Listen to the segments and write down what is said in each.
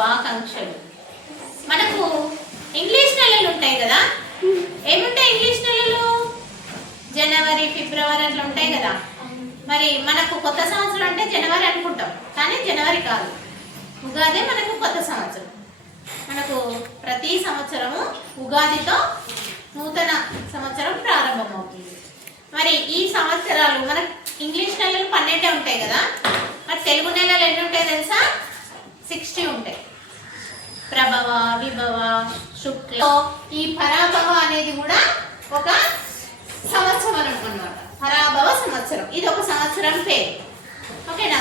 శుభాకాంక్షలు. మనకు ఇంగ్లీష్ నెలలు ఉంటాయి కదా, ఏముంటాయి ఇంగ్లీష్ నెలలు? జనవరి, ఫిబ్రవరి అట్లా ఉంటాయి కదా. మరి మనకు కొత్త సంవత్సరం అంటే జనవరి అనుకుంటాం, కానీ జనవరి కాదు, ఉగాది మనకు కొత్త సంవత్సరం. మనకు ప్రతి సంవత్సరము ఉగాదితో నూతన సంవత్సరం ప్రారంభమవుతుంది. మరి ఈ సంవత్సరాలు మనకు ఇంగ్లీష్ నెలలు 12 ఉంటాయి కదా, మరి తెలుగు నెలలు ఎన్ని ఉంటాయి తెలుసా? 60 ఉంటాయి. ప్రభవ, విభవ, శుక్ల. ఈ పరాభవ అనేది కూడా ఒక సంవత్సరం అన్నమాట. పరాభవ సంవత్సరం, ఇది ఒక సంవత్సరం పేరు. ఓకేనా?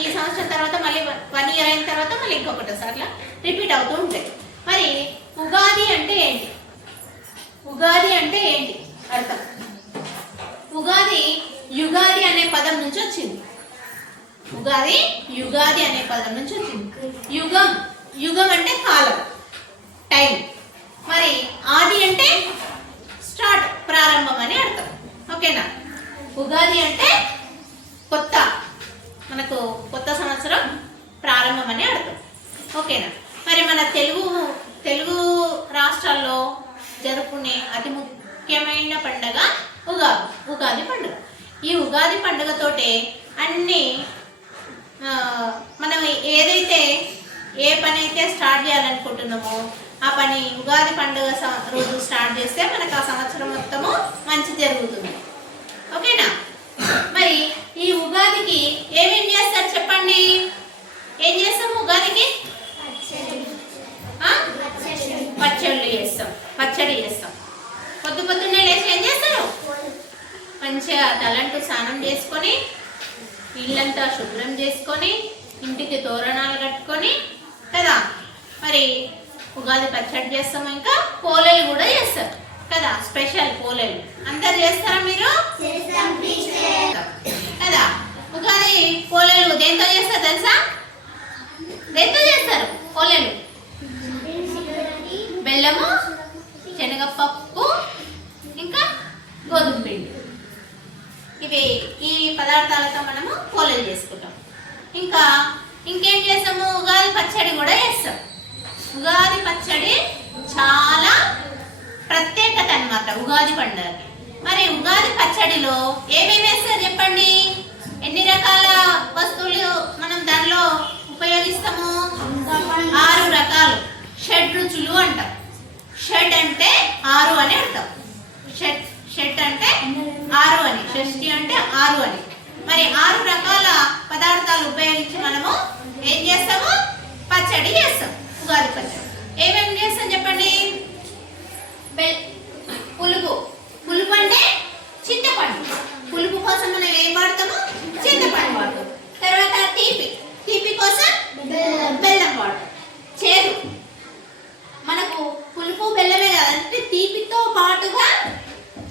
ఈ సంవత్సరం తర్వాత మళ్ళీ 1 ఇయర్ అయిన తర్వాత మళ్ళీ ఇంకొకటి అట్లా రిపీట్ అవుతూ ఉంటాయి. మరి ఉగాది అంటే ఏంటి? ఉగాది అంటే ఏంటి అర్థం? ఉగాది యుగాది అనే పదం నుంచి వచ్చింది. ఉగాది యుగాది అనే పదం నుంచి వచ్చింది. యుగం, యుగం అంటే కాలం, టైం. మరి ఆది అంటే స్టార్ట్, ప్రారంభం అని అర్థం. ఓకేనా? ఉగాది అంటే కొత్త, మనకు కొత్త సంవత్సరం ప్రారంభం అని అర్థం. ఓకేనా? మరి మన తెలుగు రాష్ట్రాల్లో జరుపుకునే అతి ముఖ్యమైన పండుగ ఉగాది పండుగ. ఈ ఉగాది పండుగతోటే అన్ని మనం ఏదైతే ఏ పని అయితే స్టార్ట్ చేయాలనుకుంటున్నామో ఆ పని ఉగాది పండుగ రోజు స్టార్ట్ చేస్తే మనకు ఆ సంవత్సరం మొత్తము మంచి జరుగుతుంది. ఓకేనా? మరి ఈ ఉగాదికి ఏమేం చేస్తారు చెప్పండి? ఏం చేస్తాము ఉగాదికి? పచ్చడి చేస్తాం. పొద్దున్నే లేచి ఏం చేస్తారు? మంచిగా తలంటూ స్నానం చేసుకొని, ఇల్లంతా శుభ్రం చేసుకొని, ఇంటికి తోరణాలు కట్టుకొని కదా, మరి ఉగాది పచ్చడి చేస్తాము. ఇంకా పోలేలు కూడా చేస్తారు కదా, స్పెషల్ పోలేలు. అందరు చేస్తారా మీరు? కదా. ఉగాది పోలేలు దేంతో చేస్తారు తెలుసా? దేంతో చేస్తారు పోలేలు? బెల్లము, శనగపప్పు, ఇంకా గోధుమ పిండి. ఈ పదార్థాలతో మనము పోలేలు చేసుకుంటాం. ఇంకేం చేస్తాము? ఉగాది పచ్చడి కూడా చేస్తాం. ఉగాది పచ్చడి చాలా ప్రత్యేకత అన్నమాట ఉగాది పండుగకి. మరి ఉగాది పచ్చడిలో ఏమేమి వేస్తారు చెప్పండి? ఎన్ని రకాల వస్తువులు మనం దానిలో ఉపయోగిస్తాము? 6 రకాలు. షడ్ రుచులు అంటాం. షడ్ అంటే 6 అని అర్థం. షడ్ అంటే 6 అని, షష్ఠి అంటే 6 అని. మరి 6 రకాల పదార్థాలు ఉపయోగించి మనము ఏం చేస్తాము? పచ్చడి చేస్తాం. ఉగాది పచ్చడి ఏమేమి చేస్తాం చెప్పండి? పులుపు అంటే చింతపండు. పులుపు కోసం మనం ఏం వాడతాము? చింతపండు వాడతాం. తర్వాత తీపి కోసం బెల్లం వాడతాం. చేదు, మనకు పులుపు బెల్లమే కాదంటే తీపితో పాటుగా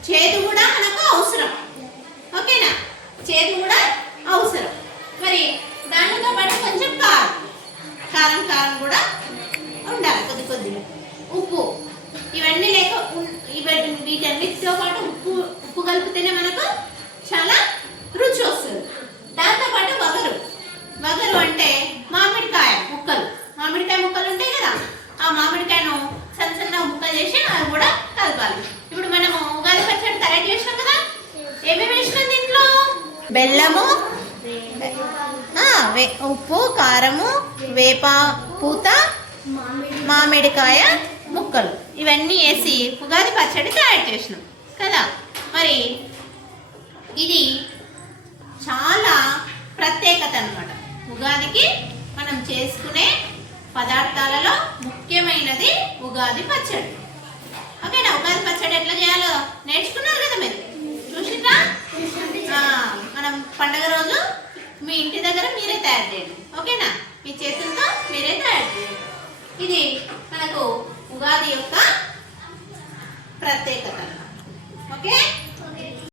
చేదు కూడా మనకు అవసరం. ఓకేనా? చేదు కూడా అవసరం. మరి దానితో పాటు కొంచెం కారం కూడా ఉండాలి కొద్దిగా. ఉప్పు, ఇవన్నీ వీటన్నిటితో పాటు ఉప్పు కలిపితేనే మనకు చాలా రుచి వస్తుంది. దాంతోపాటు వగరు అంటే మామిడికాయ ముక్కలు ఉంటాయి కదా, ఆ మామిడికాయను సన్న ముక్కలు చేసి అది కూడా కలపాలి. ఇప్పుడు మనము ఉగాది పచ్చడి తయారు చేసినాం కదా, ఏమేమి వేసినాం దీంట్లో? బెల్లము, ఉప్పు, కారము, వేప పూత, మామిడికాయ ముక్కలు, ఇవన్నీ వేసి ఉగాది పచ్చడి తయారు చేసినాం కదా. మరి ఇది చాలా ప్రత్యేకత అన్నమాట. ఉగాదికి మనం చేసుకునే పదార్థాలలో ముఖ్యమైనది ఉగాది పచ్చడి. ఓకేనా? ఉగాది పచ్చడి ఎట్లా చేయాలో నేర్చుకున్నారు కదా మీరు, చూసిందా? మనం పండగ రోజు మీ ఇంటి దగ్గర మీరే తయారు చేయండి. ఓకేనా? మీ చేతులతో మీరే తయారు చేయండి. ఇది మనకు ఉగాది యొక్క ప్రత్యేకత. ఓకే.